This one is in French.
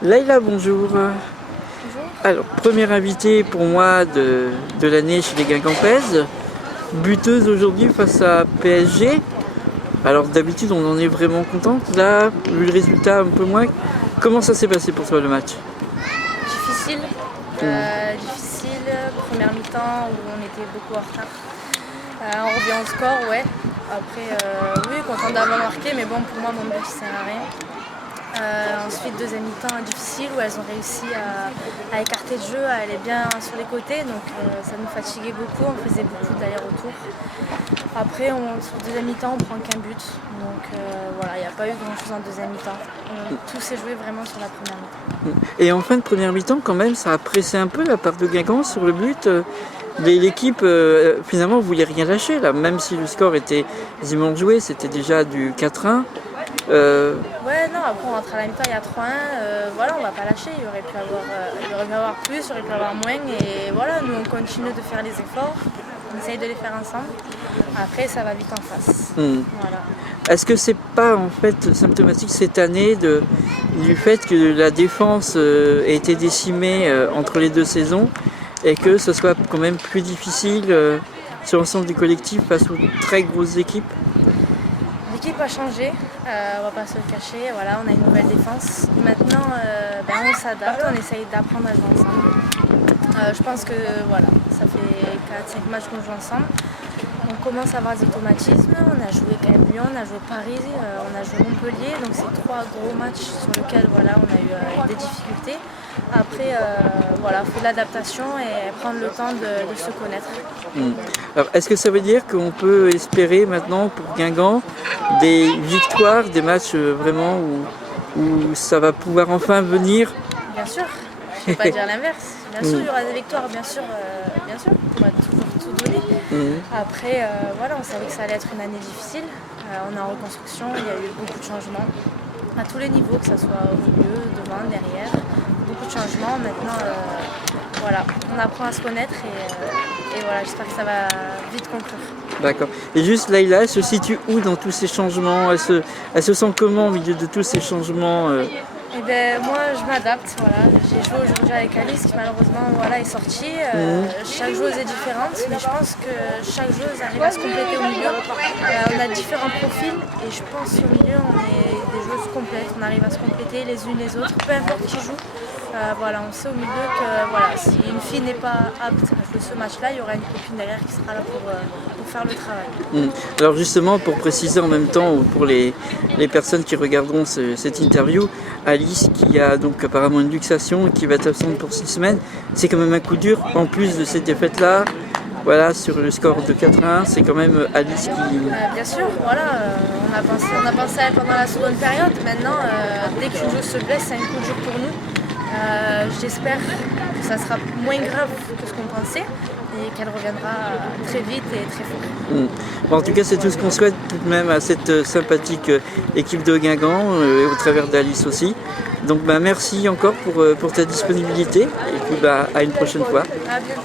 Laïla, bonjour. Bonjour. Alors, première invitée pour moi de l'année chez les Guingampaises. Buteuse aujourd'hui face à PSG. Alors, d'habitude, on en est vraiment contente. Là, vu le résultat un peu moins, comment ça s'est passé pour toi le match? Difficile. Difficile. Première mi-temps où on était beaucoup en retard. On revient au score, ouais. Après, oui, content d'avoir marqué, mais bon, pour moi, mon but, il sert à rien. Ensuite, deuxième mi-temps difficile où elles ont réussi à écarter le jeu, à aller bien sur les côtés, donc ça nous fatiguait beaucoup, on faisait beaucoup d'allers-retours. Après, sur le deuxième mi-temps, on prend qu'un but, donc voilà, il n'y a pas eu grand-chose en deuxième mi-temps. Tout s'est joué vraiment sur la première mi-temps. Et en fin de première mi-temps, quand même, ça a pressé un peu la part de Guingamp sur le but. L'équipe, finalement, voulait rien lâcher, là. Même si le score était quasiment joué, c'était déjà du 4-1. Ouais, non, après on rentre à la mi-temps, il y a 3-1, voilà, on va pas lâcher, il aurait pu avoir plus, il aurait pu avoir moins, et voilà, nous on continue de faire les efforts, on essaye de les faire ensemble, après ça va vite en face. Voilà. Est-ce que c'est pas en fait symptomatique cette année du fait que la défense ait été décimée entre les deux saisons et que ce soit quand même plus difficile sur l'ensemble du collectif face aux très grosses équipes? L'équipe a changé, on va pas se le cacher, voilà, on a une nouvelle défense. Maintenant, on s'adapte, on essaye d'apprendre à jouer ensemble. Je pense que voilà, ça fait 4-5 matchs qu'on joue ensemble. On commence à avoir des automatismes, on a joué quand même Lyon, on a joué Paris, on a joué Montpellier, donc c'est 3 gros matchs sur lesquels voilà, on a eu des difficultés. Après, voilà, il faut de l'adaptation et prendre le temps de se connaître. Alors, est-ce que ça veut dire qu'on peut espérer maintenant pour Guingamp des victoires, des matchs vraiment où ça va pouvoir enfin venir? Bien sûr, je ne vais pas dire l'inverse. Bien sûr, il y aura des victoires, bien sûr, on va toujours tout donner. Après, voilà, on savait que ça allait être une année difficile. On est en reconstruction, il y a eu beaucoup de changements à tous les niveaux, que ce soit au milieu, devant, derrière. Beaucoup de changements. Maintenant, voilà, on apprend à se connaître et voilà, j'espère que ça va vite conclure. D'accord. Et juste Laïla, elle se situe où dans tous ces changements? Elle se sent comment au milieu de tous ces changements Eh ben, moi, je m'adapte. Voilà. J'ai joué aujourd'hui avec Alice qui malheureusement voilà, est sortie. Chaque joueuse est différente, mais je pense que chaque joueuse arrive à se compléter au milieu. On a différents profils et je pense qu'au milieu, on est des joueuses complètes. On arrive à se compléter les unes les autres, peu importe qui joue. Voilà, on sait au milieu que voilà, si une fille n'est pas apte à jouer ce match-là, il y aura une copine derrière qui sera là pour faire le travail. Alors justement, pour préciser en même temps, pour les personnes qui regarderont cette interview, Alice qui a donc apparemment une luxation et qui va être absente pour 6 semaines, c'est quand même un coup dur, en plus de cette défaite-là. Voilà, sur le score de 4-1, c'est quand même Alice qui... Bien sûr, voilà, on a pensé à elle pendant la seconde période. Maintenant, dès qu'une joueuse se blesse, c'est un coup dur pour nous. J'espère que ça sera moins grave que ce qu'on pensait et qu'elle reviendra très vite et très fort. Bon, en tout cas, c'est tout ce qu'on souhaite tout de même à cette sympathique équipe de Guingamp et au travers d'Alice aussi. Donc merci encore pour ta disponibilité et puis à une prochaine fois. À bientôt.